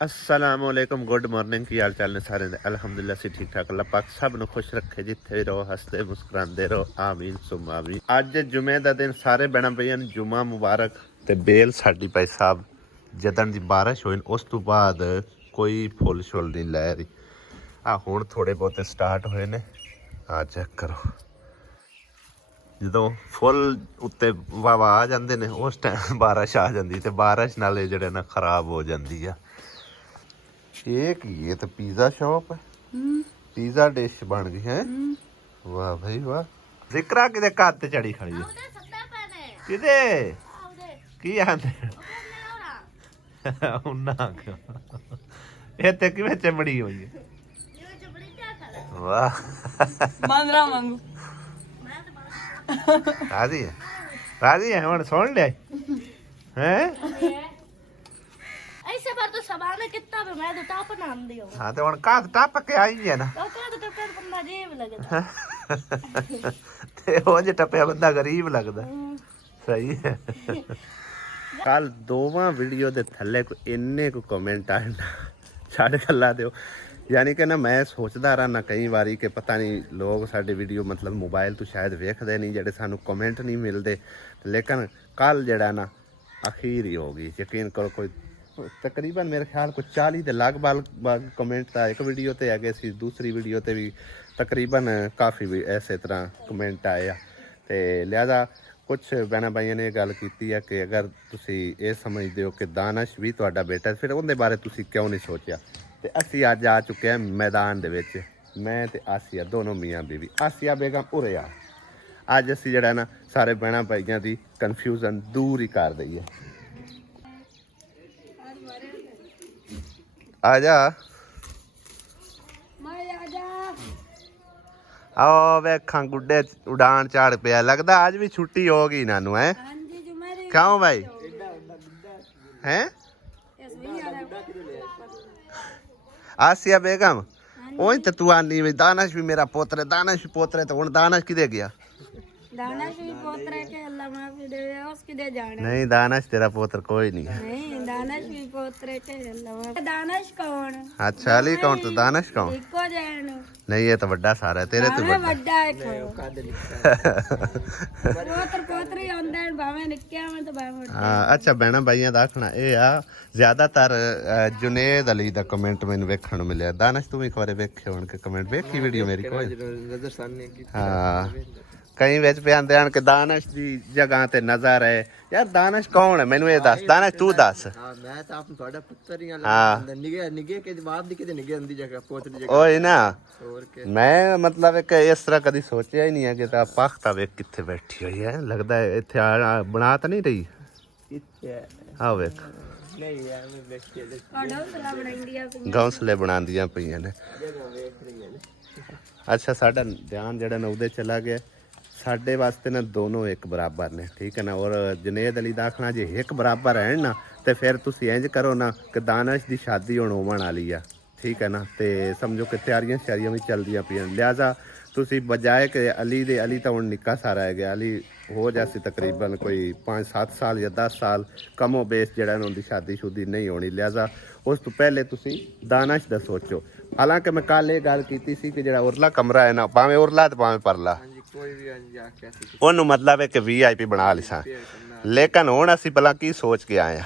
असलामुअलैकुम good morning की हाल चाल ने सारे अलहमदुलिल्लाह से ठीक ठाक अल्लाह पाक सब ਨੂੰ खुश रखे जिथे भी रहो हंसते मुस्कुराते रहो आमीन सुम आमीन। ਅੱਜ ਜੁਮੇ ਦਾ ਦਿਨ ਸਾਰੇ ਬਣਾ ਪਈਆਂ ਜੁਮਾ ਮੁਬਾਰਕ ਤੇ ਬੇਲ ਸਾਡੀ ਭਾਈ ਸਾਹਿਬ ਜਦਨ ਦੀ ਬਾਰਿਸ਼ ਹੋਈ ਉਸ ਤੋਂ ਬਾਅਦ ਕੋਈ ਫੁੱਲ ਛੁੱਲ ਨਹੀਂ ਲੈ ਰਹੀ ਆ ਹੁਣ ਥੋੜੇ ਬਹੁਤੇ ਸਟਾਰਟ ਹੋਏ ਨੇ ਆ ਚੈੱਕ ਕਰੋ ਜਦੋਂ ਫੁੱਲ ਉੱਤੇ ਵਾਵਾ ਆ ਜਾਂਦੇ ਨੇ ਉਸ ਟਾਈਮ ਬਾਰਿਸ਼ ਆ ਜਾਂਦੀ ਤੇ ਬਾਰਿਸ਼ ਨਾਲ ਇਹ ਜਿਹੜੇ ਨਾ ਖਰਾਬ ਹੋ ਜਾਂਦੀ ਆ। एक ये तो पिज्जा शॉप है पिज्जा डिश बन गई है वाह भाई वाह जिक्रा किदे घात ते चढ़ी खड़ी है किदे की आंदे उन्ना ए ते किवें चमड़ी होई है वाह मांगरा मांगू राजी है हुन सुन ले हैं ऐसे बार तो सवाल है कितना पे मैं तो टॉप नाम दियो हां तो हुन का टप के आई है ना तो का तो पे बंदा अजीब लगदा ते हो जे टपया बंदा गरीब लगदा सही है। ਕੱਲ ਦੋਵਾਂ ਵੀਡੀਓ ਦੇ ਥੱਲੇ ਕੋ ਇੰਨੇ ਕੋ ਕਮੈਂਟ ਆਏ ਨਾ ਛੱਡ ਗੱਲਾਂ ਦਿਓ ਯਾਨੀ ਕਿ ਨਾ ਮੈਂ ਸੋਚਦਾ ਰਹਿਣਾ ਕਈ ਵਾਰੀ ਕਿ ਪਤਾ ਨਹੀਂ ਲੋਕ ਸਾਡੇ ਵੀਡੀਓ ਮਤਲਬ ਮੋਬਾਈਲ ਤੋਂ ਸ਼ਾਇਦ ਵੇਖਦੇ ਨਹੀਂ ਜਿਹੜੇ ਸਾਨੂੰ ਕਮੈਂਟ ਨਹੀਂ ਮਿਲਦੇ ਲੇਕਿਨ ਕੱਲ ਜਿਹੜਾ ਨਾ ਅਖੀਰ ਹੀ ਹੋ ਗਈ ਯਕੀਨ ਕਰੋ ਕੋਈ ਤਕਰੀਬਨ ਮੇਰੇ ਖਿਆਲ ਕੋ 40 ਦੇ ਲਗਭਗ ਕਮੈਂਟ ਤਾਂ ਇੱਕ ਵੀਡੀਓ ਤੇ ਹੈਗੇ ਸੀ ਦੂਸਰੀ ਵੀਡੀਓ ਤੇ ਵੀ ਤਕਰੀਬਨ ਕਾਫੀ ਵੀ ਇਸੇ ਤਰ੍ਹਾਂ ਕਮੈਂਟ ਆਏ ਆ ਤੇ ਲਿਹਾਜ਼ਾ ਕੁਛ ਭੈਣਾਂ ਭਾਈਆਂ ਨੇ ਗੱਲ ਕੀਤੀ ਹੈ ਕਿ ਅਗਰ ਤੁਸੀਂ ਇਹ ਸਮਝਦੇ ਹੋ ਕਿ ਦਾਨਸ਼ ਵੀ ਤੁਹਾਡਾ ਬੇਟਾ ਫਿਰ ਉਹਦੇ ਬਾਰੇ ਤੁਸੀਂ ਕਿਉਂ ਨਹੀਂ ਸੋਚਿਆ ਤੇ ਅਸੀਂ ਅੱਜ ਆ ਚੁੱਕੇ ਹਾਂ ਮੈਦਾਨ ਦੇ ਵਿੱਚ ਮੈਂ ਤੇ ਆਸੀਆ ਦੋਨੋਂ ਮੀਆਂ ਬੀਵੀ ਆਸੀਆ ਬੇਗਮ ਉਰੇ ਆ ਅੱਜ ਅਸੀਂ ਜਿਹੜਾ ਨਾ ਸਾਰੇ ਭੈਣਾਂ ਭਾਈਆਂ ਦੀ ਕਨਫਿਊਜ਼ਨ ਦੂਰ ਹੀ ਕਰ ਦਈਏ आजा आओ वेखा गुड्डे उड़ान झाड़ पिया लगता आज भी छुट्टी होगी इन्हों है क्यों भाई हैं आसिया बेगम ओही तो तू आनी दानश भी मेरा पोत्र दानश भी पोत्र तो हुण दानश किदे गया दानश भी पोतरे के अल्लाह माफी दे उसकी दे जाने नहीं दानश तेरा पोत्र कोई नहीं है नहीं दानश भी पोतरे के अल्लाह माफी दानश कौन अच्छा अली कौन तो दानश कौन इको जान नहीं ये तो बड़ा सारा है तेरे तो बड़ा है पोत्र पोतरी आंदे भावे निक्के में तो भावे हाँ अच्छा भैणा भाइयों का आखना ये आ ज्यादातर जुनेद अली का कमेंट मैंने वेखण नूं मिलिया दानश तू एक बार वेखे होण के कमेंट वेखी वीडियो मेरी कोई हाँ कई विच पे आंदे हन कि दानश दी जगह ते नजर है यार दानश कौन है मैनू ये दस दानश तू दस हां मैं तो आप ਤੁਹਾਡਾ ਪੁੱਤਰ ਹੀ ਆ हाँ ਨਿਗੇ ਨਿਗੇ ਕੇ ਜਵਾਬ ਦੀ ਕਿਤੇ ਨਿਗੇ ਹੁੰਦੀ ਜਗ੍ਹਾ ਪੋਤਰ ਦੀ ਜਗ੍ਹਾ ओए ना ਹੋਰ ਕੇ मैं मतलब एक इस तरह कभी सोचा ही नहीं है कि पख्ता वेख कित्थे बैठी हुई है लगता है इत्थे बना तो नहीं रही ਇੱਥੇ हाँ वेख ਨਹੀਂ ਯਾਰ ਮੈਂ ਬੈਠੀ ਹੈ काडो सला बनांदिया घोंसले बनांदियां पईयां ने ਜਗ੍ਹਾ ਵੇਖ ਰਹੀ ਹੈ अच्छा साडा ध्यान जड़ा ना उदे चला गया साढ़े वास्ते ना दोनों एक बराबर ने ठीक है ना और जुनेद अली दा आखना जे एक बराबर है ना तो फिर तुसी इंज करो ना कि दानश दी शादी हुण होवन वाली आ ठीक है ना तो समझो कि तैयारियां श्यारियां भी चलदियां पियां लिहाजा तुसी बजाए कि अली तो हुण निक्का सारा है गया अली हो जासी तकरीबन कोई 5-7 साल या 10 साल कमो बेस जड़ा उनकी शादी शुदी नहीं होनी लिहाजा उस तो पहले तुसी दानश दा सोचो हालांकि मैं कल ये गल कीती सी कि जड़ा उरला कमरा है ना भावें उरला ते भावें परला ਕੋਈ ਵੀ ਅੰਜ ਆ ਕੇ ਅਸੀਂ ਉਹਨੂੰ ਮਤਲਬ ਹੈ ਕਿ VIP ਬਣਾ ਲਿਸਾਂ ਲੇਕਿਨ ਹੁਣ ਅਸੀਂ ਭਲਾ ਕੀ ਸੋਚ ਕੇ ਆਏ ਆ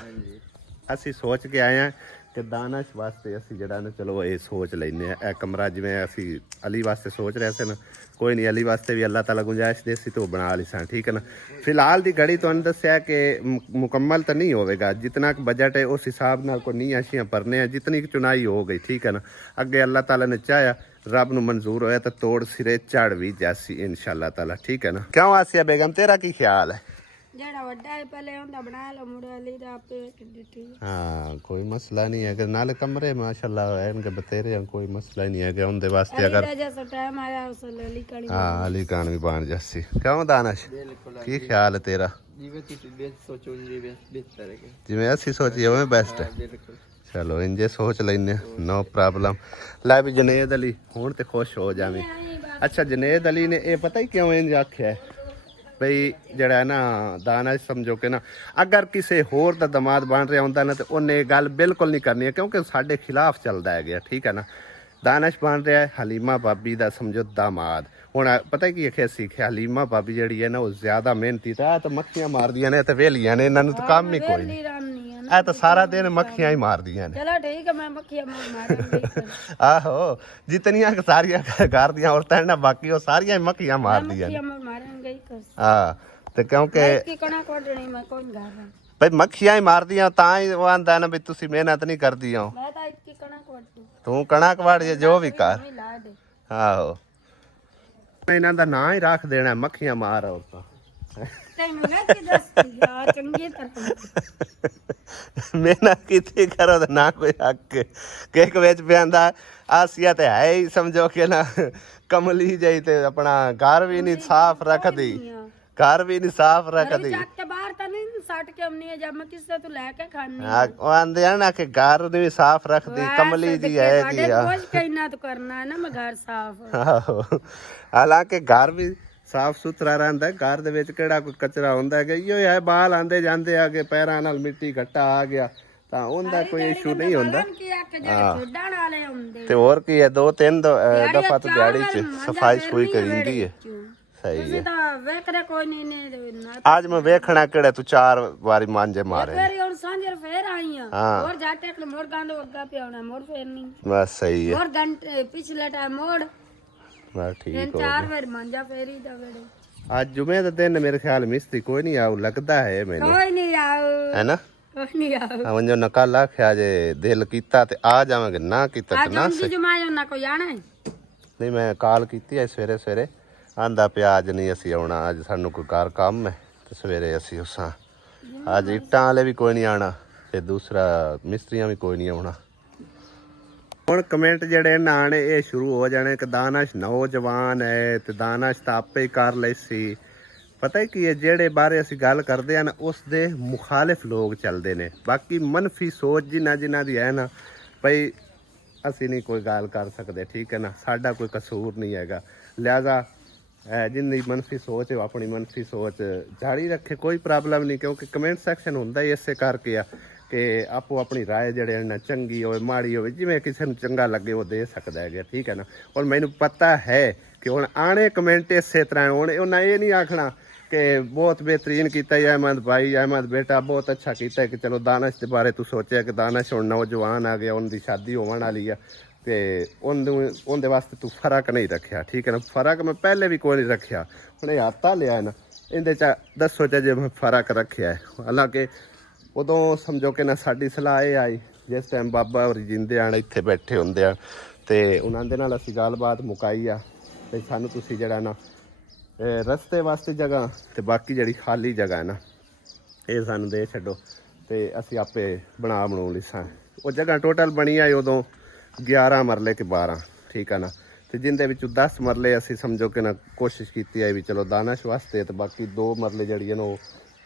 ਅਸੀਂ ਸੋਚ ਕੇ ਆਏ ਆ ਕਿ ਦਾਨਸ਼ ਵਾਸਤੇ ਅਸੀਂ ਜਿਹੜਾ ਨਾ ਚਲੋ ਇਹ ਸੋਚ ਲੈਨੇ ਆ ਇਹ ਕਮਰਾ ਜਿਵੇਂ ਅਸੀਂ ਅਲੀ ਵਾਸਤੇ ਸੋਚ ਰਹੇ ਸੀ ਨਾ ਕੋਈ ਨਹੀਂ ਅਲੀ ਵਾਸਤੇ ਵੀ ਅੱਲਾਹ ਤਾਲਾ ਗੁੰਜਾਇਸ਼ ਦੇ ਸੀ तो ਬਣਾ ਲਿਸਾਂ ਠੀਕ ਹੈ ਨਾ ਫਿਲਹਾਲ ਦੀ ਘੜੀ ਤੁਹਾਨੂੰ ਦੱਸਿਆ ਕਿ ਮੁਕੰਮਲ ਤਾਂ ਨਹੀਂ ਹੋਵੇਗਾ ਜਿੰਨਾ ਕੁ ਬਜਟ ਹੈ ਉਸ ਹਿਸਾਬ ਨਾਲ ਕੋਈ ਨਹੀਂ ਆਸ਼ੀਆਂ ਭਰਨੇ ਆ ਜਿੰਨੀ ਕੁ ਚੁਨਾਈ ਹੋ ਗਈ ਠੀਕ ਹੈ ਨਾ ਅੱਗੇ ਅੱਲਾਹ ਤਾਲਾ ਨੇ ਚਾਹਿਆ रब नूं मंजूर होया तो तोड़ सिरे चढ़ भी जासी इंशाअल्लाह ताला ठीक है ना क्यों आसिया बेगम तेरा की ख्याल है जेड़ा वड्डा है पहले हुंदा बना लो मुड़े अली दा आपे ठीक हाँ कोई मसला नहीं है कि नाले कमरे माशाल्लाह है इनके बतेरे हैं कोई मसला ही नहीं है कि उनके वास्ते अगर जैसा टाइम आया उस अली कानी हाँ अली कान भी बन जासी क्यों दानश की ख्याल है तेरा ਜਿਵੇਂ ਤੁਸੀਂ ਬੇਸ ਸੋਚੋ ਜੀ ਬਿਹਤਰ ਹੈ जिवें असीं सोचिए उवें बेस्ट है ਬਿਲਕੁਲ चलो इंजे सोच लेने नो प्रॉब्लम लै भी जुनेद अली हुण ते खुश हो जावी अच्छा जुनेद अली ने ये पता ही क्यों इंज आख्या है ਬਈ ਜਿਹੜਾ ਹੈ ਨਾ ਦਾਨਸ਼ ਸਮਝੋ ਕਿ ਨਾ ਅਗਰ ਕਿਸੇ ਹੋਰ ਦਾ ਦਮਾਦ ਬਣ ਰਿਹਾ ਹੁੰਦਾ ਨਾ ਤੇ ਉਹਨੇ ਇਹ ਗੱਲ ਬਿਲਕੁਲ ਨਹੀਂ ਕਰਨੀ ਹੈ ਕਿਉਂਕਿ ਸਾਡੇ ਖਿਲਾਫ ਚੱਲਦਾ ਹੈ ਗਿਆ ਠੀਕ ਹੈ ਨਾ। ਦਾਨਸ਼ ਬਣ ਰਿਹਾ ਹੈ ਹਲੀਮਾ ਭਾਬੀ ਦਾ ਸਮਝੋ ਦਾਮਾਦ। ਹੁਣ ਪਤਾ ਕੀ ਹੈ ਸਿੱਖਿਆ ਹਲੀਮਾ ਭਾਬੀ ਜਿਹੜੀ ਹੈ ਨਾ ਉਹ ਜ਼ਿਆਦਾ ਮਿਹਨਤੀ ਤਾਂ ਮੱਖੀਆਂ ਮਾਰਦੀਆਂ ਨੇ ਤੇ ਵੇਲੀਆਂ ਨੇ ਇਹਨਾਂ ਨੂੰ ਤਾਂ ਕੰਮ ਹੀ ਕੋਈ ਨਹੀਂ। ਇਹ ਤਾਂ ਸਾਰਾ ਦਿਨ ਮੱਖੀਆਂ ਹੀ ਮਾਰਦੀਆਂ ਨੇ। ਚਲੋ ਠੀਕ ਹੈ ਮੈਂ ਮੱਖੀਆਂ ਮਾਰਾਂਗੀ। ਆਹੋ ਜਿਤਨੀਆਂ ਸਾਰੀਆਂ ਘਰ ਦੀਆਂ ਔਰਤਾਂ ਨਾ ਬਾਕੀ ਉਹ ਸਾਰੀਆਂ ਹੀ ਮੱਖੀਆਂ ਮਾਰਦੀਆਂ ਨੇ। ਮਾਰਾਂਗੇ ਹਾਂ ਤੇ ਕਿਉਂਕਿ ਕੀ ਕਣਾ ਕੋਟਣੀ ਮੈਂ ਕੋਈ ਘਰ ਬਈ ਮੱਖੀਆਂ ਹੀ ਮਾਰਦੀਆਂ ਤਾਂ ਹੀ ਉਹ ਆਂਦਾ ਨਾ ਵੀ ਤੁਸੀਂ ਮਿਹਨਤ ਨਹੀਂ ਕਰਦੀ ਹੋ। ਮੈਂ ਤਾਂ ਇੱਕ ਕਣਾ ਕੋਟੂ ਤੂੰ ਕਣਕ ਵੜ ਜੋ ਵੀ ਕਰ। ਲਾ ਦੇ ਆਹੋ ਇਹਨਾਂ ਦਾ ਨਾਂ ਹੀ ਰੱਖ ਦੇਣਾ ਮੱਖੀਆਂ ਮਾਰ ਔਰਤਾਂ। ਤੈਨੂੰ ਮੈਂ ਕੀ ਦੱਸਦੀ ਆ ਚੰਗੀ ਤਰ੍ਹਾਂ ਮਿਹਨਤ ਕੀਤੀ ਕਰੋ ਤਾਂ ਨਾ ਕੋਈ ਹੱਕ ਕਿਕ ਵਿੱਚ ਪਿਆਂਦਾ ਆਸੀਆ ਤੇ ਹੈ ਹੀ ਸਮਝੋ ਕਿ ਨਾ ਕਮਲੀ ਜਾਈ ਤੇ ਆਪਣਾ ਘਰ ਵੀ ਨਹੀਂ ਸਾਫ਼ ਰੱਖਦੀ ਘਰ ਵੀ ਨਹੀਂ ਸਾਫ਼ ਰੱਖਦੀ। ਚੱਕ ਕੇ ਬਾਹਰ ਤਾਂ ਨਹੀਂ ਸੱਟ ਕੇ ਆਉਣੀ ਹੈ ਜਦ ਮੈਂ ਕਿਸੇ ਤੋਂ ਲੈ ਕੇ ਖਾਣੀ ਉਹ ਆਂਦੇ ਆ ਨਾ ਕਿ ਘਰ ਵੀ ਸਾਫ਼ ਰੱਖਦੀ ਕਮਲੀ ਜੀ ਹੈਗੀ ਆ। ਕੁਝ ਕਹਿਣਾ ਤਾਂ ਕਰਨਾ ਹੈ ਨਾ ਮੈਂ ਘਰ ਸਾਫ਼। ਆਹੋ ਹਾਲਾਂਕਿ ਘਰ ਵੀ ਸਾਫ ਸੁਥਰਾ ਰਹਿੰਦਾ ਘਰ ਦੇ ਵਿੱਚ ਕਿਹੜਾ ਕੋਈ ਕਚਰਾ ਹੁੰਦਾ ਹੈ ਕਿ ਇਹੋ ਹੈ ਬਾਲ ਆਂਦੇ ਜਾਂਦੇ ਆ ਕਿ ਪੈਰਾਂ ਨਾਲ ਮਿੱਟੀ ਘੱਟਾ ਆ ਗਿਆ ਤਾਂ ਉਹਦਾ ਕੋਈ ਇਸ਼ੂ ਨਹੀਂ ਹੁੰਦਾ। ਤੇ ਹੋਰ ਕੀ ਹੈ 2-3 ਦਫਾ ਤਾਂ ਦਿਹਾੜੀ ਚ ਸਫਾਈ ਸਫੂਈ ਕਰੀਂਦੀ ਹੈ। ਸਹੀ ਹੈ ਤਾਂ ਵੇਖਦੇ ਕੋਈ ਨਹੀਂ ਨੇ ਅੱਜ ਮੈਂ ਵੇਖਣਾ ਕਿਹੜਾ ਤੂੰ 4 ਵਾਰੀ ਮਾਂਜੇ ਮਾਰੇ ਫੇਰ ਹੁਣ ਸਾਂਝਰ ਫੇਰ ਆਈ ਆ ਹੋਰ ਜਾ ਟੇਕ ਮੋੜ ਗੰਦ ਵੱਗਾ ਪਿਆਉਣਾ ਮੋੜ ਫੇਰ ਨਹੀਂ ਬਸ ਸਹੀ ਹੈ ਹੋਰ ਘੰਟੇ ਪਿਛਲੇ ਟਾਈਮ ਮੋੜ ਬਸ ਠੀਕ ਹੋ 4 ਵਾਰ ਮਾਂਜਾ ਫੇਰੀ ਦਾ ਵੇੜੇ। ਅੱਜ ਜੁਮੇ ਦਾ ਦਿਨ ਮੇਰੇ ਖਿਆਲ ਮਿਸਤਰੀ ਕੋਈ ਨਹੀਂ ਆਉ ਲੱਗਦਾ ਹੈ ਮੈਨੂੰ ਕੋਈ ਨਹੀਂ ਆਉ ਹੈ ਨਾ ਕੋਈ ਨਹੀਂ ਆਉ ਹਾਂ ਜੋ ਨਕਾਲ ਆਖਿਆ ਜੇ ਦਿਲ ਕੀਤਾ ਤੇ ਆ ਜਾਵਾਂਗੇ ਨਾ ਕੀਤਾ ਤੇ ਨਾ ਅੱਜ ਜੁਮਾਇਓ ਨਾ ਕੋਈ ਆਣਾ ਨਹੀਂ ਮੈਂ ਕਾਲ ਕੀਤੀ ਐ ਸਵੇਰੇ ਸਵੇਰੇ ਆਂਦਾ ਪਿਆ ਅੱਜ ਨਹੀਂ ਅਸੀਂ ਆਉਣਾ ਅੱਜ ਸਾਨੂੰ ਕੋਈ ਕਾਰ ਕੰਮ ਹੈ ਤੇ ਸਵੇਰੇ ਅਸੀਂ ਉਸਾਂ ਅੱਜ ਇੱਟਾਂ ਵਾਲੇ ਵੀ ਕੋਈ ਨਹੀਂ ਆਣਾ ਤੇ ਦੂਸਰਾ ਮਿਸਤਰੀਆਂ ਵੀ ਕੋਈ ਨਹੀਂ ਆਉਣਾ। ਹੁਣ ਕਮੈਂਟ ਜਿਹੜੇ ਨਾ ਆਣੇ ਇਹ ਸ਼ੁਰੂ ਹੋ ਜਾਣੇ ਕਿ ਦਾਨਸ਼ ਨੌਜਵਾਨ ਹੈ ਤੇ ਦਾਨਸ਼ ਤਾਂ ਆਪੇ ਹੀ ਕਰ ਲਈ ਸੀ। ਪਤਾ ਕੀ ਹੈ ਜਿਹੜੇ ਬਾਰੇ ਅਸੀਂ ਗੱਲ ਕਰਦੇ ਹਾਂ ਨਾ ਉਸ ਦੇ ਮੁਖਾਲਿਫ ਲੋਕ ਚੱਲਦੇ ਨੇ। ਬਾਕੀ ਮਨਫੀ ਸੋਚ ਜਿਨ੍ਹਾਂ ਦੀ ਹੈ ਨਾ ਭਈ ਅਸੀਂ ਨਹੀਂ ਕੋਈ ਗੱਲ ਕਰ ਸਕਦੇ ਠੀਕ ਹੈ ਨਾ ਸਾਡਾ ਕੋਈ ਕਸੂਰ ਨਹੀਂ ਹੈਗਾ। ਲਿਹਾਜ਼ਾ ਜਿੰਨੀ ਮਨਫੀ ਸੋਚ ਹੈ ਉਹ ਆਪਣੀ ਮਨਫੀ ਸੋਚ ਜਾਰੀ ਰੱਖੇ ਕੋਈ ਪ੍ਰੋਬਲਮ ਨਹੀਂ ਕਿਉਂਕਿ ਕਮੈਂਟ ਸੈਕਸ਼ਨ ਹੁੰਦਾ ਹੀ ਇਸੇ ਕਰਕੇ ਆ ਕਿ ਆਪੋ ਆਪਣੀ ਰਾਏ ਜਿਹੜੇ ਨਾ ਚੰਗੀ ਹੋਵੇ ਮਾੜੀ ਹੋਵੇ ਜਿਵੇਂ ਕਿਸੇ ਨੂੰ ਚੰਗਾ ਲੱਗੇ ਉਹ ਦੇ ਸਕਦਾ ਹੈਗਾ ਠੀਕ ਹੈ ਨਾ। ਔਰ ਮੈਨੂੰ ਪਤਾ ਹੈ ਕਿ ਹੁਣ ਆਣੇ ਕਮੈਂਟ ਇਸੇ ਤਰ੍ਹਾਂ ਹੋਣੇ ਉਹਨਾਂ ਇਹ ਨਹੀਂ ਆਖਣਾ ਕਿ ਬਹੁਤ ਬਿਹਤਰੀਨ ਕੀਤਾ ਅਹਿਮਦ ਭਾਈ ਅਹਿਮਦ ਬੇਟਾ ਬਹੁਤ ਅੱਛਾ ਕੀਤਾ ਕਿ ਚਲੋ ਦਾਨਸ਼ ਦੇ ਬਾਰੇ ਤੂੰ ਸੋਚਿਆ ਕਿ ਦਾਨਸ਼ ਹੁਣ ਨੌਜਵਾਨ ਆ ਗਿਆ ਉਹਦੀ ਸ਼ਾਦੀ ਹੋਣ ਵਾਲੀ ਆ ਤੇ ਉਹਦੇ ਵਾਸਤੇ ਤੂੰ ਫਰਕ ਨਹੀਂ ਰੱਖਿਆ ਠੀਕ ਹੈ ਨਾ। ਫਰਕ ਮੈਂ ਪਹਿਲੇ ਵੀ ਕੋਈ ਨਹੀਂ ਰੱਖਿਆ ਹੁਣ ਇਹ ਹੱਥਾ ਲਿਆ ਨਾ ਇਹਦੇ ਚ ਦੱਸੋ ਜੇ ਮੈਂ ਫਰਕ ਰੱਖਿਆ ਹਾਲਾਂਕਿ ਉਦੋਂ ਸਮਝੋ ਕਿ ਨਾ ਸਾਡੀ ਸਲਾਹ ਇਹ ਆਈ ਜਿਸ ਟਾਈਮ ਬਾਬਾ ਹੋਰੀ ਜਿੰਦੇ ਆਣ ਇੱਥੇ ਬੈਠੇ ਹੁੰਦੇ ਆ ਤੇ ਉਹਨਾਂ ਦੇ ਨਾਲ ਅਸੀਂ ਗੱਲਬਾਤ ਮੁਕਾਈ ਆ ਤੇ ਸਾਨੂੰ ਤੁਸੀਂ ਜਿਹੜਾ ਨਾ ਰਸਤੇ ਵਾਸਤੇ ਜਗ੍ਹਾ ਤੇ ਬਾਕੀ ਜਿਹੜੀ ਖਾਲੀ ਜਗ੍ਹਾ ਹੈ ਨਾ ਇਹ ਸਾਨੂੰ ਦੇ ਛੱਡੋ ਤੇ ਅਸੀਂ ਆਪੇ ਬਣਾਉ ਲਈ ਸਾਂ। ਉਹ ਜਗ੍ਹਾ ਟੋਟਲ ਬਣੀ ਆਈ ਉਦੋਂ 11 ਮਰਲੇ ਕਿ 12 ਠੀਕ ਆ ਨਾ ਤੇ ਜਿੰਦੇ ਵਿੱਚੋਂ 10 ਮਰਲੇ ਅਸੀਂ ਸਮਝੋ ਕਿ ਨਾ ਕੋਸ਼ਿਸ਼ ਕੀਤੀ ਹੈ ਵੀ ਚਲੋ ਦਾਨਸ਼ ਵਾਸਤੇ ਤੇ ਬਾਕੀ 2 ਮਰਲੇ ਜਿਹੜੀ ਨੇ ਉਹ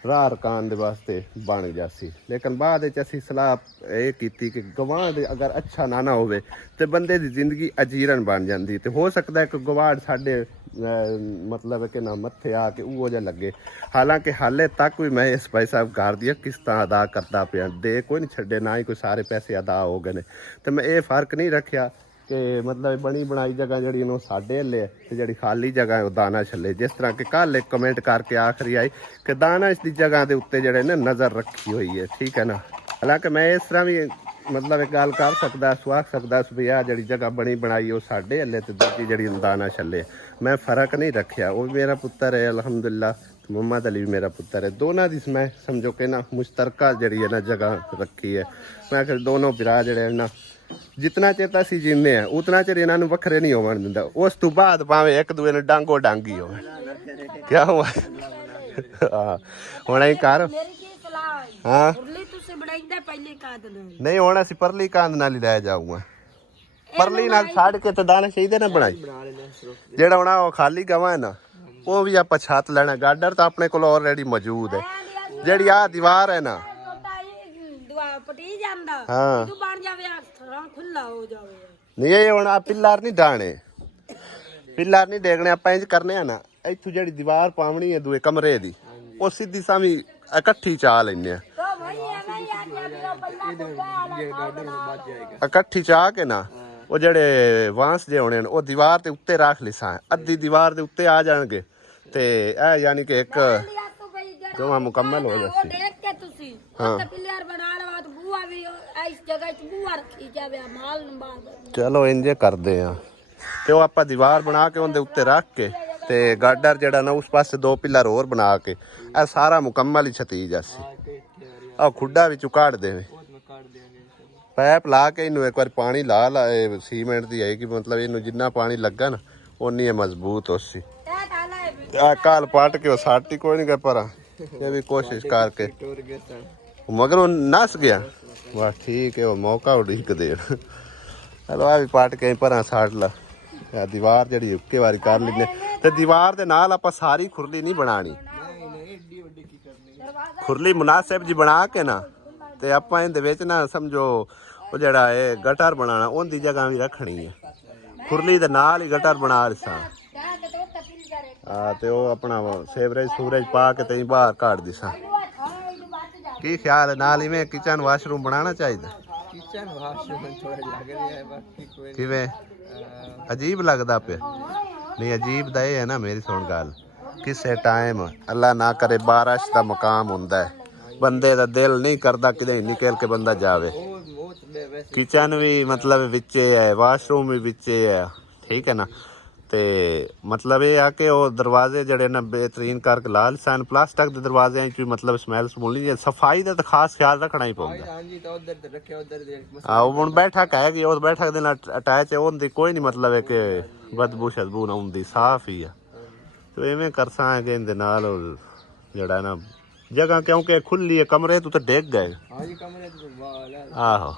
ਰਾਹ ਰਕਾਨ ਦੇ ਵਾਸਤੇ ਬਣ ਗਿਆ ਸੀ। ਲੇਕਿਨ ਬਾਅਦ ਵਿੱਚ ਅਸੀਂ ਸਲਾਹ ਇਹ ਕੀਤੀ ਕਿ ਗਵਾਂਢ ਦੇ ਅਗਰ ਅੱਛਾ ਨਾ ਹੋਵੇ ਤੇ ਬੰਦੇ ਦੀ ਜ਼ਿੰਦਗੀ ਅਜੀਰਨ ਬਣ ਜਾਂਦੀ ਤੇ ਹੋ ਸਕਦਾ ਹੈ ਕਿ ਗਵਾਂਢ ਸਾਡੇ ਮਤਲਬ ਕਿ ਨਾ ਮੱਥੇ ਆ ਕੇ ਉਹ ਜਿਹਾ ਲੱਗੇ। ਹਾਲਾਂਕਿ ਹਾਲੇ ਤੱਕ ਵੀ ਮੈਂ ਇਸ ਭਾਈ ਸਾਹਿਬ ਘਰ ਦੀਆਂ ਕਿਸ਼ਤਾਂ ਅਦਾ ਕਰਦਾ ਪਿਆ ਦੇ ਕੋਈ ਨਹੀਂ ਛੱਡੇ ਨਾ ਹੀ ਕੋਈ ਸਾਰੇ ਪੈਸੇ ਅਦਾ ਹੋ ਗਏ ਨੇ ਤੇ ਮੈਂ ਇਹ ਫਰਕ ਨਹੀਂ ਰੱਖਿਆ ਕਿ ਮਤਲਬ ਬਣੀ ਬਣਾਈ ਜਗ੍ਹਾ ਜਿਹੜੀ ਉਹ ਸਾਡੇ ਹੱਲੇ ਤੇ ਜਿਹੜੀ ਖਾਲੀ ਜਗ੍ਹਾ ਉਹ ਦਾਨਸ਼ ਹੱਲੇ। ਜਿਸ ਤਰ੍ਹਾਂ ਕਿ ਕੱਲ੍ਹ ਇੱਕ ਕਮੈਂਟ ਕਰਕੇ ਆਖਰੀ ਆਈ ਕਿ ਦਾਨਸ਼ ਦੀ ਜਗ੍ਹਾ ਦੇ ਉੱਤੇ ਜਿਹੜੇ ਨੇ ਨਜ਼ਰ ਰੱਖੀ ਹੋਈ ਹੈ ਠੀਕ ਹੈ ਨਾ। ਹਾਲਾਂਕਿ ਮੈਂ ਇਸ ਤਰ੍ਹਾਂ ਵੀ ਮਤਲਬ ਇੱਕ ਗੱਲ ਕਰ ਸਕਦਾ ਸੁਆਖ ਸਕਦਾ ਵੀ ਆਹ ਜਿਹੜੀ ਜਗ੍ਹਾ ਬਣੀ ਬਣਾਈ ਉਹ ਸਾਡੇ ਹੱਲੇ ਤੇ ਦੂਜੀ ਜਿਹੜੀ ਦਾਨਸ਼ ਹੱਲੇ ਮੈਂ ਫਰਕ ਨਹੀਂ ਰੱਖਿਆ। ਉਹ ਮੇਰਾ ਪੁੱਤਰ ਹੈ ਅਲਹਮਦੁਲਿਲਾ ਮੁਹੰਮਦ ਅਲੀ ਵੀ ਮੇਰਾ ਪੁੱਤਰ ਹੈ ਦੋਨਾਂ ਦੀ ਮੈਂ ਸਮਝੋ ਕਿ ਨਾ ਮੁਸ਼ਤਰਕਾ ਜਿਹੜੀ ਹੈ ਨਾ ਜਗ੍ਹਾ ਰੱਖੀ ਹੈ। ਮੈਂ ਕਿ ਦੋਨੋਂ ਭਰਾ ਜਿਹੜੇ ਨਾ ਜਿਤਨਾ ਚਿਰ ਤਾਂ ਅਸੀਂ ਜਿੰਨੇ ਆ ਉਤਨਾ ਚਿਰ ਇਹਨਾਂ ਨੂੰ ਵੱਖਰੇ ਨਹੀਂ ਹੋਵਣ ਦਿੰਦਾ। ਉਸ ਤੋਂ ਬਾਅਦ ਭਾਵੇਂ ਇੱਕ ਦੂਏ ਨੂੰ ਡਾਂਗੋ ਡਾਂਗੀ ਹੋਵੇ ਕਿਆ ਹੋਇਆ ਹਾਂ ਹੁਣ ਅਸੀਂ ਕਰ ਹਾਂ ਨਹੀਂ ਹੁਣ ਅਸੀਂ ਪਰਲੀ ਕੰਧ ਨਾਲ ਹੀ ਲੈ ਜਾਊਗਾ ਪਰਲੀ ਨਾਲ ਛੱਡ ਕੇ ਤੇ ਦਾਣੇ ਚਾਹੀਦੇ ਨਾ ਬਣਾਈ ਜਿਹੜਾ ਹੁਣ ਉਹ ਖਾਲੀ ਗਵਾਂ ਹੈ ਨਾ ਉਹ ਵੀ ਆਪਾਂ ਛੱਤ ਲੈਣਾ ਗਾਡਰ ਤਾਂ ਆਪਣੇ ਕੋਲ ਆਲਰੇਡੀ ਮੌਜੂਦ ਹੈ। ਜਿਹੜੀ ਆਹ ਦੀਵਾਰ ਹੈ ਨਾ ਪਟੀ ਜਾਂਦਾ ਹਾਂ ਤੂੰ ਬਣ ਜਾਵੇ ਖੁੱਲਾ ਹੋ ਜਾਵੇ ਨਹੀਂ ਇਹ ਹੁਣ ਆ ਪਿੱਲਰ ਨਹੀਂ ਡਾਣੇ ਪਿੱਲਰ ਨਹੀਂ ਡੇਗਣੇ ਆਪਾਂ ਇੰਜ ਕਰਨੇ ਆ ਨਾ ਇੱਥੋਂ ਜਿਹੜੀ ਦੀਵਾਰ ਪਾਵਣੀ ਹੈ ਦੂਏ ਕਮਰੇ ਦੀ ਉਹ ਸਿੱਧੀ ਸਾਵੀਂ ਇਕੱਠੀ ਚਾ ਲੈਨੇ ਆ ਇਕੱਠੀ ਚਾ ਕੇ ਨਾ ਉਹ ਜਿਹੜੇ ਵਾਂਸ ਜੇ ਹੋਣੇ ਨੇ ਉਹ ਦੀਵਾਰ ਦੇ ਉੱਤੇ ਰੱਖ ਲਿਸਾਂ ਅੱਧੀ ਦੀਵਾਰ ਦੇ ਉੱਤੇ ਆ ਜਾਣਗੇ ਤੇ ਇਹ ਯਾਨੀ ਕਿ ਇੱਕ ਦੋਵਾਂ ਮੁਕੰਮਲ ਹੋ ਜਾਸੀ ਦੇਖ ਕੇ ਤੁਸੀਂ ਉਹ ਤਾਂ ਪਿਲਰ ਬਣਾ ਲਵਾ ਤਾਂ ਬੂਆ ਵੀ ਇਸ ਜਗ੍ਹਾ 'ਚ ਬੂਆ ਰੱਖੀ ਜਾਵੇ ਮਾਲ ਨੰਬਰ ਚਲੋ ਇੰਜੇ ਕਰਦੇ ਆ ਤੇ ਉਹ ਆਪਾਂ ਦੀਵਾਰ ਬਣਾ ਕੇ ਉਹਦੇ ਉੱਤੇ ਰੱਖ ਕੇ ਤੇ ਗਾਡਰ ਜਿਹੜਾ ਨਾ ਉਸ ਪਾਸੇ 2 ਪਿਲਰ ਹੋਰ ਬਣਾ ਕੇ ਇਹ ਸਾਰਾ ਮੁਕੰਮਲ ਹੀ ਛਤੀ ਜਾਸੀ ਆ ਖੁੱਡਾ ਵਿੱਚੋਂ ਕੱਢ ਦੇਵੇ ਪੈਪ ਲਾ ਕੇ ਇਹਨੂੰ ਇੱਕ ਵਾਰ ਪਾਣੀ ਲਾ ਇਹ ਸੀਮੈਂਟ ਦੀ ਆਏਗੀ ਮਤਲਬ ਇਹਨੂੰ ਜਿੰਨਾ ਪਾਣੀ ਲੱਗਾ ਨਾ ਉਨੀ ਮਜ਼ਬੂਤ ਹੋਸੀ ਆ ਕਾਲ ਪਾਟ ਕੇ ਉਹ ਸਾਟੀ ਕੋਈ ਨਹੀਂ ਕਰ ਪਰ ਇਹ ਵੀ ਕੋਸ਼ਿਸ਼ ਕਰਕੇ ਮਗਰ ਉਹ ਨਸ ਗਿਆ ਵਾਹ ਠੀਕ ਹੈ ਉਹ ਮੌਕਾ ਉਡੀਕ ਦੇਣ ਹਲੋ ਆ ਵੀ ਪਾਟ ਕੇ ਪਰਾਂ ਸਾੜ ਲਾ ਆ ਦੀਵਾਰ ਜਿਹੜੀ ਉੱਕੇ ਵਾਰੀ ਕਰ ਲੈਂਦੇ ਤੇ ਦੀਵਾਰ ਦੇ ਨਾਲ ਆਪਾਂ ਸਾਰੀ ਖੁਰਲੀ ਨਹੀਂ ਬਣਾਣੀ ਖੁਰਲੀ ਮੁਨਾਸਿਬ ਜੀ ਬਣਾ ਕੇ ਨਾ ਤੇ ਆਪਾਂ ਇਹਦੇ ਵਿੱਚ ਨਾ ਸਮਝੋ ਉਹ ਜਿਹੜਾ ਇਹ ਗਟਰ ਬਣਾਣਾ ਉਹਦੀ ਜਗ੍ਹਾ ਵੀ ਰੱਖਣੀ ਹੈ ਖੁਰਲੀ ਦੇ ਨਾਲ ਹੀ ਗਟਰ ਬਣਾ ਲਿਸਾ ਆ ਤੇ ਉਹ ਆਪਣਾ ਸੇਵਰੇਜ ਸੂਰਜ ਪਾ ਕੇ ਤੇ ਬਾਹਰ ਕੱਢ ਦਿਸਾਂ ਕੀ ਖਿਆਲ ਹੈ ਨਾਲ ਇਵੇਂ ਕਿਚਨ ਵਾਸ਼ਰੂਮ ਬਣਾਉਣਾ ਚਾਹੀਦਾ किचन वाशरूम थोड़े लग रहे हैं बाकी कोई ਕਿਵੇਂ ਅਜੀਬ ਲੱਗਦਾ ਪਿਆ ਨਹੀਂ ਅਜੀਬ ਦਾ ਇਹ ਹੈ ਨਾ ਮੇਰੀ ਸੁਣ ਗੱਲ ਕਿਸੇ ਟਾਈਮ ਅੱਲਾ ਨਾ ਕਰੇ ਬਾਰਿਸ਼ ਦਾ ਮਕਾਮ ਹੁੰਦਾ ਹੈ ਬੰਦੇ ਦਾ ਦਿਲ ਨਹੀਂ ਕਰਦਾ ਕਿਤੇ ਨਿਕਲ ਕੇ ਬੰਦਾ ਜਾਵੇ ਕਿਚਨ ਵੀ ਮਤਲਬ ਵਿੱਚੇ ਹੈ ਵਾਸ਼ਰੂਮ ਵੀ ਵਿੱਚੇ ਹੈ ਠੀਕ ਹੈ ਨਾ ਤੇ ਮਤਲਬ ਇਹ ਆ ਕਿ ਉਹ ਦਰਵਾਜ਼ੇ ਜਿਹੜੇ ਨਾ ਬਿਹਤਰੀਨ ਕਰਕੇ ਲਾ ਲਿਸਾਨ ਪਲਾਸਟਿਕ ਦੇ ਦਰਵਾਜ਼ਿਆਂ 'ਚ ਵੀ ਮਤਲਬ ਸਮੈਲ ਸਮੂਲ ਨਹੀਂ ਸਫਾਈ ਦਾ ਤਾਂ ਖਾਸ ਖਿਆਲ ਰੱਖਣਾ ਹੀ ਪਊਗਾ ਹਾਂਜੀ ਤਾਂ ਉਧਰ ਤੇ ਰੱਖਿਆ ਉਧਰ ਦੇ ਉਹ ਹੁਣ ਬੈਠਕ ਹੈਗੀ ਉਸ ਬੈਠਕ ਦੇ ਨਾਲ ਅਟੈਚ ਹੈ ਉਹਦੀ ਕੋਈ ਨਹੀਂ ਮਤਲਬ ਹੈ ਕਿ ਬਦਬੂ ਸ਼ਦਬੂ ਨਾ ਹੁੰਦੀ ਸਾਫ਼ ਹੀ ਆ ਤੇ ਐਵੇਂ ਕਰਸਾਂ ਕਿ ਇਹਦੇ ਨਾਲ ਜਿਹੜਾ ਨਾ ਜਗ੍ਹਾ ਕਿਉਂਕਿ ਖੁੱਲੀ ਹੈ ਕਮਰੇ ਤੋਂ ਤਾਂ ਡਿੱਗ ਗਏ ਹਾਂਜੀ ਕਮਰੇ ਤੋਂ ਵਾਲ ਆਹੋ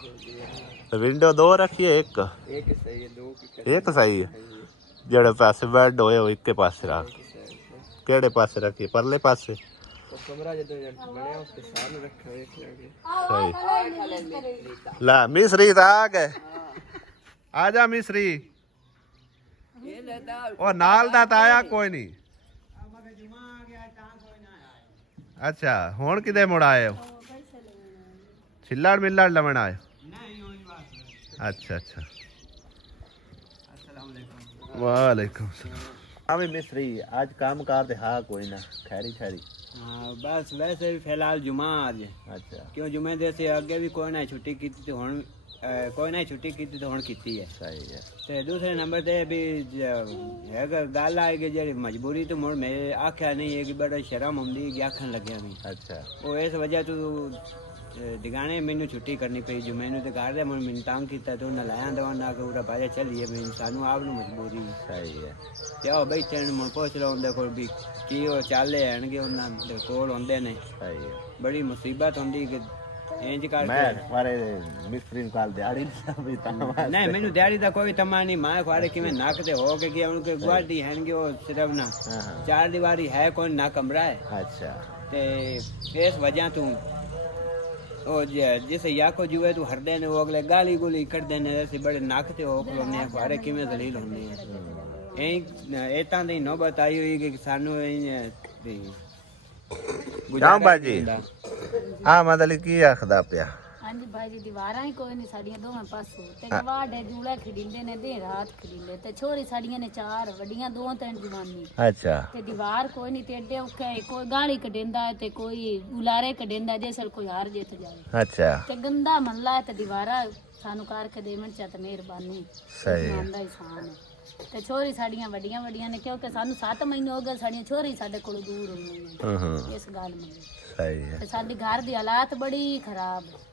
ਤੇ ਵਿੰਡੋ 2 ਰੱਖੀਏ ਇੱਕ ਸਹੀ ਹੈ ਦੋ ਕੀ ਇੱਕ ਸਹੀ ਹੈ ਜਿਹੜੇ ਪਾਸੇ ਬੈੱਡ ਹੋਏ ਉਹ ਇੱਕੇ ਪਾਸੇ ਰੱਖ ਕਿਹੜੇ ਪਾਸੇ ਰੱਖੀਏ ਪਰਲੇ ਪਾਸੇ ਉਹ ਕਮਰਾ ਜਦੋਂ ਬਣਿਆ ਉਸਕੇ ਸਾਹਮਣੇ ਰੱਖਿਆ ਇੱਕ ਲਗੇ ਸਹੀ ਲਾ ਮਿਸਰੀ ਤਾਂ ਆ ਗਏ ਆ ਜਾ ਮਿਸਰੀ ਉਹ ਨਾਲ ਦਾ ਤਾਂ ਆਇਆ ਕੋਈ ਨਹੀਂ ਅੱਛਾ ਹੁਣ ਕਿਤੇ ਮੁੜ ਆਏ ਹੋ ਛਿੱਲੜ ਮਿੱਲੜ ਲਵਣ ਆਏ अच्छा अच्छा वालेकुम सलाम अभी मिस्री आज काम कार दे हाँ कोई ना खैरी खैरी हाँ बस वैसे भी फिलहाल जुमा आज अच्छा क्यों जुमे दे से अगे भी कोई ना छुट्टी की थी तो हुण कोई ना छुट्टी की थी तो हुण कीती है सही है ते दूसरे नंबर ते भी है गल आई कि जेडी मजबूरी तो मुड़ मैं आख्या नहीं है कि बड़ा शर्म आउंदी कि आखन लग्या भी अच्छा वो इस वजह तो दिगाने मैनू छुट्टी करनी पई जो मैनू तो घर दे मैनू तंग किया तो उन्हें लाया दवा ना कि पूरा बाजा चलिए मैं सानू आप मजबूरी सही है जाओ बैठे मुड़ पुछ लो उनके कोल भी की वो चाले हैणगे उन्हां कोल हुंदे ने सही है बड़ी मुसीबत हुंदी कि इंज कर मैं हमारे मिस्त्री ਨੂੰ ਕਾਲ ਦਿਹਾੜੀ ਵੀ ਤਾਂ नहीं मैनू दिहाड़ी दा कोई तमा नहीं मैं खारे किवें नक ते हो के उनके गुआढ़ी हैणगे वो सिर्फ ना चार दीवारी है कोई ना कमरा है अच्छा ते इस वजह तू ओ जिसे याको जुए तू हरदे ने वो अगले गाली गुली करदे ने ऐसे बड़े नाक ते हो खलोने खारे किवें दलील होने ए तां दी नौबत आई हुई कि सानू ਜਾਮ ਬਾਜੀ ਆ ਮਤਲਬ ਕੀ ਆਖਦਾ ਪਿਆ ਹਾਂਜੀ ਭਾਈ ਜੀ ਦੀਵਾਰਾਂ ਹੀ ਕੋਈ ਨਹੀਂ ਸਾਡੀਆਂ ਦੋਵੇਂ ਪਾਸੋਂ ਤੇ ਗਵਾੜੇ ਜੂੜਾ ਖਿੜਿੰਦੇ ਨੇ ਦੇ ਰਾਤ ਖਿੜਿੰਦੇ ਤੇ ਛੋਰੀ ਸਾਡੀਆਂ ਨੇ 4 ਵੱਡੀਆਂ 2-3 ਜਵਾਨੀ ਅੱਛਾ ਤੇ ਦੀਵਾਰ ਕੋਈ ਨਹੀਂ ਤੇ ਏਡੇ ਔਖੇ ਕੋਈ ਗਾਲੀ ਕੱਢਿੰਦਾ ਹੈ ਤੇ ਕੋਈ ਉਲਾਰੇ ਕੱਢਿੰਦਾ ਜੇ ਸਲ ਕੋਈ ਹਾਰ ਜਿੱਤ ਜਾਵੇ ਅੱਛਾ ਤੇ ਗੰਦਾ ਮਹੱਲਾ ਹੈ ਤੇ ਦੀਵਾਰਾਂ ਸਾਨੂੰ ਕਰਕੇ ਦੇਵਣ ਚ ਤੇ ਮਿਹਰਬਾਨੀ ਸਹੀ ਹੈ ਮੰਨਦਾ ਇਨਸਾਨ ਤੇ ਛੋਰੀ ਸਾਡੀਆਂ ਵੱਡੀਆਂ ਵੱਡੀਆਂ ਨੇ ਕਿਉਂਕਿ ਸਾਨੂੰ 7 ਮਹੀਨੇ ਹੋ ਗਏ ਸਾਡੀਆਂ ਛੋਰੀ ਸਾਡੇ ਕੋਲ ਦੂਰ ਹੋਈਆਂ ਇਸ ਗੱਲ ਨੂੰ ਸਹੀ ਹੈ ਤੇ ਸਾਡੀ ਘਰ ਦੀ ਹਾਲਾਤ ਬੜੀ ਖਰਾਬ ਹੈ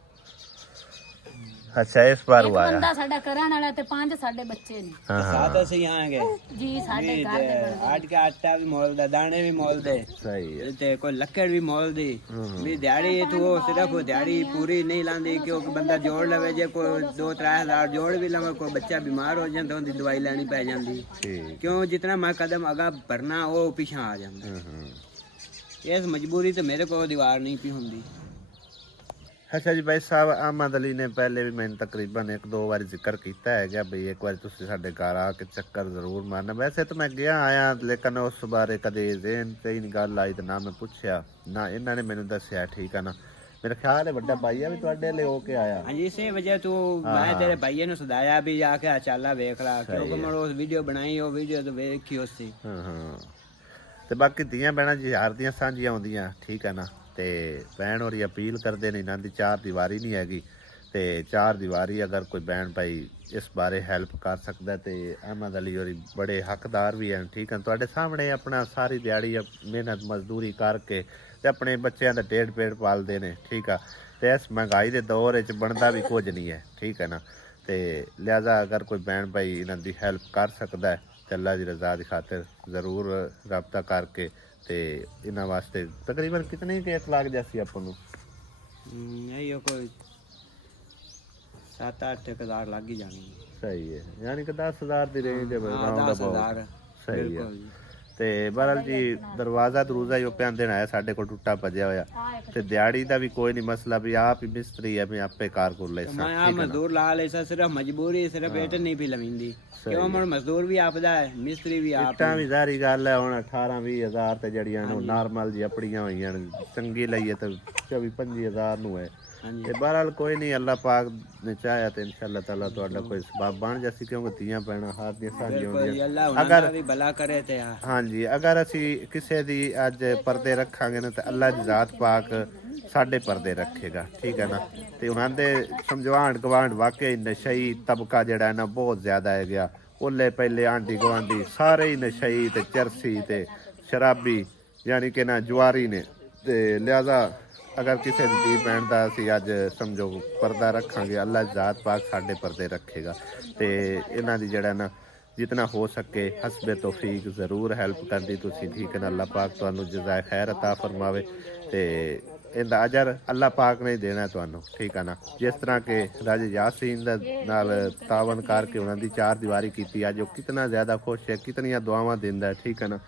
अच्छा इस बार ਇੱਕ हुआ ਬੰਦਾ ਸਾਡਾ ਕਰਨ ਵਾਲਾ ਤੇ 5 ਸਾਡੇ ਬੱਚੇ ਨੇ हाँ हाँ साथ से यहाँ गए ਜੀ ਸਾਡੇ ਘਰ ਦੇ ਬਣਦੇ आज का आटा भी मोल दे दाने भी मोल दे सही है ते कोई लक्कड़ भी मोल दी भी दिहाड़ी तो वो सिर्फ वो दिहाड़ी पूरी नहीं लांदी क्योंकि बंदा जोड़ लवे जे कोई 2-3 हज़ार जोड़ भी लवे कोई बच्चा बीमार हो जाए तो उनकी दवाई लेनी पै जाती ठीक क्यों जितना मैं कदम आगा भरना वो पीछे आ जाता इस मजबूरी तो मेरे को दीवार नहीं पी होंगी ਅੱਛਾ ਜੀ ਬਾਈ ਸਾਹਿਬ, ਅਹਿਮਦ ਅਲੀ ਨੇ ਪਹਿਲੇ ਵੀ ਮੈਨੂੰ ਤਕਰੀਬਨ 1-2 ਵਾਰੀ ਜ਼ਿਕਰ ਕੀਤਾ ਹੈਗਾ ਬਈ ਇੱਕ ਵਾਰੀ ਤੁਸੀਂ ਸਾਡੇ ਘਰ ਆ ਕੇ ਚੱਕਰ ਜ਼ਰੂਰ ਮਾਰਨਾ। ਵੈਸੇ ਤਾਂ ਮੈਂ ਗਿਆ ਆਇਆ, ਲੇਕਿਨ ਉਸ ਬਾਰੇ ਕਦੇ ਜ਼ਿਹਨ ਤੇ ਹੀ ਨਹੀਂ ਗੱਲ ਆਈ ਤੇ ਨਾ ਮੈਂ ਪੁੱਛਿਆ, ਨਾ ਇਹਨਾਂ ਨੇ ਮੈਨੂੰ ਦੱਸਿਆ। ਠੀਕ ਆ ਨਾ, ਮੇਰਾ ਖਿਆਲ ਹੈ ਵੱਡਾ ਭਾਈਆ ਵੀ ਤੁਹਾਡੇ ਲਈ ਹੋ ਕੇ ਆਇਆ। ਹਾਂਜੀ, ਇਸੇ ਵਜ੍ਹਾ ਤੋਂ ਮੈਂ ਤੇਰੇ ਭਾਈਏ ਨੂੰ ਸਦਾਇਆ ਵੀ ਆ ਕੇ ਚਾਲਾ ਵੇਖ ਲਾ, ਕਿਉਂਕਿ ਮੈਂ ਉਸ ਵੀਡੀਓ ਬਣਾਈ, ਉਹ ਵੀਡੀਓ ਤੋਂ ਵੇਖੀ ਉਸੇ। ਹਾਂ ਤੇ ਬਾਕੀ ਧੀਆਂ ਭੈਣਾਂ ਜੀ ਹਰ ਦੀਆਂ ਸਾਂਝੀਆਂ ਆਉਂਦੀਆਂ। ਠੀਕ ਹੈ ਨਾ, ਤੇ ਭੈਣ ਹੋਰੀ ਅਪੀਲ ਕਰਦੇ ਨੇ, ਇਹਨਾਂ ਦੀ 4 ਦੀਵਾਰੀ ਨਹੀਂ ਹੈਗੀ, ਤੇ 4 ਦੀਵਾਰੀ ਅਗਰ ਕੋਈ ਭੈਣ ਭਾਈ ਇਸ ਬਾਰੇ ਹੈਲਪ ਕਰ ਸਕਦਾ ਤੇ ਅਹਿਮਦ ਅਲੀ ਹੋਰੀ ਬੜੇ ਹੱਕਦਾਰ ਵੀ ਹਨ। ਠੀਕ ਹੈ, ਤੁਹਾਡੇ ਸਾਹਮਣੇ ਆਪਣਾ ਸਾਰੀ ਦਿਹਾੜੀ ਮਿਹਨਤ ਮਜ਼ਦੂਰੀ ਕਰਕੇ ਤੇ ਆਪਣੇ ਬੱਚਿਆਂ ਦਾ ਢੇਡ ਪੇਟ ਪਾਲਦੇ ਨੇ। ਠੀਕ ਆ, ਤੇ ਇਸ ਮਹਿੰਗਾਈ ਦੇ ਦੌਰ ਵਿੱਚ ਬਣਦਾ ਵੀ ਕੁਝ ਨਹੀਂ ਹੈ। ਠੀਕ ਹੈ ਨਾ, ਤੇ ਲਿਹਾਜ਼ਾ ਅਗਰ ਕੋਈ ਭੈਣ ਭਾਈ ਇਹਨਾਂ ਦੀ ਹੈਲਪ ਕਰ ਸਕਦਾ ਹੈ ਤੇ ਅੱਲਾ ਦੀ ਰਜ਼ਾ ਦੀ ਖਾਤਰ ਜ਼ਰੂਰ ਰਾਬਤਾ ਕਰਕੇ ਤੇ ਇਹਨਾਂ ਵਾਸਤੇ ਤਕਰੀਬਨ ਕਿਤਨੇ ਕੇਸ ਲੱਗ ਜਾਸੀ ਆਪਾਂ ਨੂੰ? ਇਹ ਕੋਈ 7-8 ਹਜ਼ਾਰ ਲੱਗ ਹੀ ਜਾਣੀ। ਸਹੀ ਹੈ, ਯਾਨੀ ਕਿ 10,000 ਦੀ ਰੇਂਜ ਹੈ। 10,000 ਸਹੀ ਹੈ। ਤੇ ਬਹਰਹਾਲ ਜੀ ਦਰਵਾਜ਼ਾ ਦਰੂਜ਼ਾ ਹੀ ਉਹ ਪਿਆਂ ਦੇਣਾ ਹੈ, ਸਾਡੇ ਕੋਲ ਟੁੱਟਾ ਭੱਜਿਆ ਹੋਇਆ, ਤੇ ਦਿਹਾੜੀ ਦਾ ਵੀ ਕੋਈ ਨਹੀਂ ਮਸਲਾ ਵੀ ਆਪ ਹੀ ਮਿਸਤਰੀ ਹੈ, ਵੀ ਆਪੇ ਕਾਰ ਕਰ ਲੈ ਮੈਂ ਆ ਮਜ਼ਦੂਰ ਲਾ ਲੈ ਸਾ, ਸਿਰਫ ਮਜਬੂਰੀ, ਸਿਰਫ ਇਹ ਨਹੀਂ ਵੀ ਲਵਿੰਦੀ, ਕਿਉਂ ਮਨ ਮਜ਼ਦੂਰ ਵੀ ਆਪਦਾ ਹੈ, ਮਿਸਤਰੀ ਵੀ ਆਪ। ਇੱਟਾਂ ਵੀ ਜ਼ਾਰੀ ਗੱਲ ਹੈ, ਹੁਣ 18-20 ਹਜ਼ਾਰ ਤੇ ਜੜੀਆਂ ਨੇ ਨਾਰਮਲ ਜੀ ਆਪਣੀਆਂ ਹੋਈਆਂ ਨੇ, ਚੰਗੀ ਲਈਏ ਤਾਂ 24-25 ਹਜ਼ਾਰ ਨੂੰ ਹੈ। ਤੇ ਬਹਰਹਾਲ ਕੋਈ ਨਹੀਂ, ਅੱਲਾਹ ਪਾਕ ਨੇ ਚਾਹਿਆ ਤੇ ਇਨਸ਼ਾਅੱਲਾ ਤਾਲਾ ਤੁਹਾਡਾ ਕੋਈ ਸਬਬ ਬਣ ਜਾਸੀ, ਕਿਉਂਕਿ ਧੀਆਂ ਭੈਣਾਂ ਹਰ ਦੀਆਂ ਸਾਂਝੀਆਂ ਹੁੰਦੀਆਂ। ਅਗਰ ਵੀ ਭਲਾ ਕਰੇ ਤੇ ਹਾਂਜੀ, ਅਗਰ ਅਸੀਂ ਕਿਸੇ ਦੀ ਅੱਜ ਪਰਦੇ ਰੱਖਾਂਗੇ ਨਾ ਤੇ ਅੱਲਾਹ ਦੀ ਜ਼ਾਤ ਪਾਕ ਸਾਡੇ ਪਰਦੇ ਰੱਖੇਗਾ। ਠੀਕ ਹੈ ਨਾ, ਤੇ ਉਹਨਾਂ ਦੇ ਸਮਝਵਾਣ ਗਵਾਂਢ ਵਾਕਈ ਨਸ਼ਈ ਤਬਕਾ ਜਿਹੜਾ ਹੈ ਨਾ ਬਹੁਤ ਜ਼ਿਆਦਾ ਹੈ ਗਿਆ। ਉਹਲੇ ਪਹਿਲੇ ਆਂਢੀ ਗਵਾਂਢੀ ਸਾਰੇ ਹੀ ਨਸ਼ਈ ਤੇ ਚਰਸੀ ਤੇ ਸ਼ਰਾਬੀ ਯਾਨੀ ਕਿ ਨਾ ਜੁਆਰੀ ਨੇ, ਤੇ ਲਿਹਾਜ਼ਾ ਅਗਰ ਕਿਸੇ ਦੀ ਧੀ ਭੈਣ ਦਾ ਅਸੀਂ ਅੱਜ ਸਮਝੋ ਪਰਦਾ ਰੱਖਾਂਗੇ, ਅੱਲਾਹ ਜ਼ਾਤ ਪਾਕ ਸਾਡੇ ਪਰਦੇ ਰੱਖੇਗਾ। ਤੇ ਇਹਨਾਂ ਦੀ ਜਿਹੜਾ ਨਾ ਜਿਤਨਾ ਹੋ ਸਕੇ ਹਸਬੇ ਤੌਫੀਕ ਜ਼ਰੂਰ ਹੈਲਪ ਕਰਦੀ ਤੁਸੀਂ। ਠੀਕ ਹੈ ਨਾ, ਅੱਲਾਹ ਪਾਕ ਤੁਹਾਨੂੰ ਜਜ਼ਾਏ ਖੈਰ ਅਤਾ ਫਰਮਾਵੇ, ਤੇ ਇਹਦਾ ਅਜਰ ਅੱਲਾਹ ਪਾਕ ਨੇ ਦੇਣਾ ਤੁਹਾਨੂੰ। ਠੀਕ ਹੈ ਨਾ, ਜਿਸ ਤਰ੍ਹਾਂ ਕਿ ਰਾਜੇ ਯਾਸੀਨ ਦੇ ਨਾਲ ਤਾਵਨ ਕਰਕੇ ਉਹਨਾਂ ਦੀ 4 ਦੀਵਾਰੀ ਕੀਤੀ, ਅੱਜ ਉਹ ਕਿਤਨਾ ਜ਼ਿਆਦਾ ਖੁਸ਼ ਹੈ, ਕਿਤਨੀਆਂ ਦੁਆਵਾਂ ਦਿੰਦਾ ਹੈ। ਠੀਕ ਹੈ ਨਾ,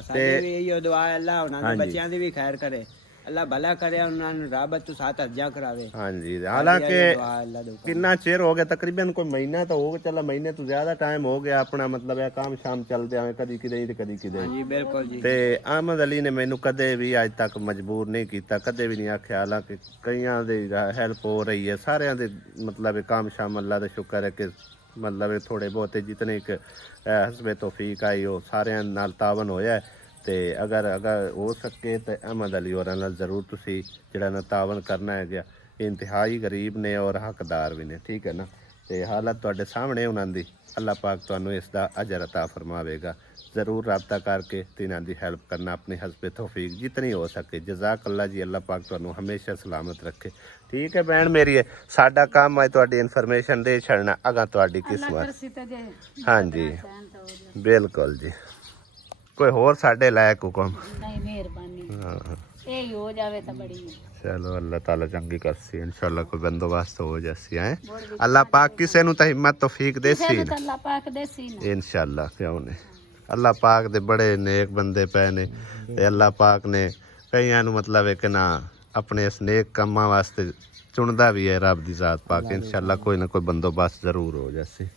ਸਾਡੇ ਵੀ ਇਹੋ ਦੁਆ ਹੈ, ਅੱਲਾਹ ਉਹਨਾਂ ਦੇ ਬੱਚਿਆਂ ਦੀ ਵੀ ਖੈਰ ਕਰੇ, ਅੱਲਾਹ ਭਲਾ ਕਰੇ, ਉਹਨਾਂ ਨੂੰ ਰਾਬਤ ਤੋਂ 7 ਹੱਜਾਂ ਕਰਾਵੇ। ਹਾਂਜੀ, ਹਾਲਾਂਕਿ ਕਿੰਨਾ ਚਿਰ ਹੋ ਗਿਆ, ਤਕਰੀਬਨ ਕੋਈ ਮਹੀਨਾ ਤਾਂ ਹੋ ਗਿਆ, ਚੱਲਾ ਮਹੀਨੇ ਤੋਂ ਜ਼ਿਆਦਾ ਟਾਈਮ ਹੋ ਗਿਆ ਆਪਣਾ, ਮਤਲਬ ਇਹ ਕੰਮ ਸ਼ਾਮ ਚੱਲਦੇ ਆਵੇ, ਕਦੀ ਕਿਤੇ ਤੇ ਕਦੀ ਕਿਤੇ। ਜੀ ਬਿਲਕੁਲ ਜੀ। ਤੇ ਅਹਿਮਦ ਅਲੀ ਨੇ ਮੈਨੂੰ ਕਦੇ ਵੀ ਅੱਜ ਤੱਕ ਮਜਬੂਰ ਨਹੀਂ ਕੀਤਾ, ਕਦੇ ਵੀ ਨਹੀਂ ਆਖਿਆ, ਹਾਲਾਂਕਿ ਕਈਆਂ ਦੀ ਹੈਲਪ ਹੋ ਰਹੀ ਹੈ, ਸਾਰਿਆਂ ਦੇ ਮਤਲਬ ਕੰਮ ਸ਼ਾਮ ਅੱਲਾ ਦਾ ਸ਼ੁਕਰ ਹੈ ਕਿ ਮਤਲਬ ਥੋੜੇ ਬਹੁਤੇ ਜਿਤਨੇ ਇੱਕ ਹਸਬੇ ਤੌਫੀਕ ਆਈ ਉਹ ਸਾਰਿਆਂ ਨਾਲ ਤਾਵਨ ਹੋਇਆ। ਤੇ ਅਗਰ ਹੋ ਸਕੇ ਤਾਂ ਅਹਿਮਦ ਅਲੀ ਹੋਰਾਂ ਨਾਲ ਜ਼ਰੂਰ ਤੁਸੀਂ ਜਿਹੜਾ ਨਾ ਤਾਵਨ ਕਰਨਾ ਹੈ ਗਿਆ। ਇੰਤਹਾਈ ਗਰੀਬ ਨੇ ਔਰ ਹੱਕਦਾਰ ਵੀ ਨੇ। ਠੀਕ ਹੈ ਨਾ, ਤੇ ਹਾਲਤ ਤੁਹਾਡੇ ਸਾਹਮਣੇ ਉਹਨਾਂ ਦੀ, ਅੱਲਾਹ ਪਾਕ ਤੁਹਾਨੂੰ ਇਸ ਦਾ ਅਜਰ ਅਤਾ ਫਰਮਾਵੇਗਾ। ਜ਼ਰੂਰ ਰਾਬਤਾ ਕਰਕੇ ਤੇ ਇਹਨਾਂ ਦੀ ਹੈਲਪ ਕਰਨਾ, ਆਪਣੀ ਹਸਬੇ ਤੌਫੀਕ ਜਿਤਨੀ ਹੋ ਸਕੇ। ਜਜ਼ਾਕ ਅੱਲਾ ਜੀ, ਅੱਲਾਹ ਪਾਕ ਤੁਹਾਨੂੰ ਹਮੇਸ਼ਾ ਸਲਾਮਤ ਰੱਖੇ। ਠੀਕ ਹੈ ਭੈਣ ਮੇਰੀ, ਸਾਡਾ ਕੰਮ ਹੈ ਤੁਹਾਡੀ ਇਨਫੋਰਮੇਸ਼ਨ ਦੇ ਛੱਡਣਾ, ਅਗਾ ਤੁਹਾਡੀ ਕਿਸਮਤ। ਹਾਂਜੀ ਬਿਲਕੁਲ ਜੀ, ਕੋਈ ਹੋਰ ਸਾਡੇ ਲਾਇਕ ਹੁਕਮ ਨਹੀਂ, ਮਿਹਰਬਾਨੀ ਇਹ ਹੀ ਹੋ ਜਾਵੇ ਤਾਂ ਬੜੀ ਹੈ। ਚਲੋ ਅੱਲਾਹ ਤਾਲਾ ਚੰਗੀ ਕਰਸੀ, ਇਨਸ਼ਾਅੱਲਾ ਕੋਈ ਬੰਦੋਬਸਤ ਹੋ ਜਾਸੀ ਹੈ। ਅੱਲਾਹ ਪਾਕ ਕਿਸੇ ਨੂੰ ਤਾਂ ਹਿੰਮਤ ਤੌਫੀਕ ਦੇਸੀ ਨਾ, ਅੱਲਾਹ ਪਾਕ ਦੇਸੀ ਨਾ ਇਨਸ਼ਾਅੱਲਾ। ਕਿਉਂ ਨੇ, ਅੱਲਾਹ ਪਾਕ ਦੇ ਬੜੇ ਨੇਕ ਬੰਦੇ ਪਏ ਨੇ, ਤੇ ਅੱਲਾਹ ਪਾਕ ਨੇ ਕਈਆਂ ਨੂੰ ਮਤਲਬ ਹੈ ਕਿ ਨਾ ਆਪਣੇ ਇਸ ਨੇਕ ਕੰਮਾਂ ਵਾਸਤੇ ਚੁਣਦਾ ਵੀ ਹੈ ਰੱਬ ਦੀ ਜ਼ਾਤ ਪਾਕ। ਇਨਸ਼ਾਅੱਲਾ ਕੋਈ ਨਾ ਕੋਈ ਬੰਦੋਬਸਤ ਜ਼ਰੂਰ ਹੋ ਜਾਸੀ।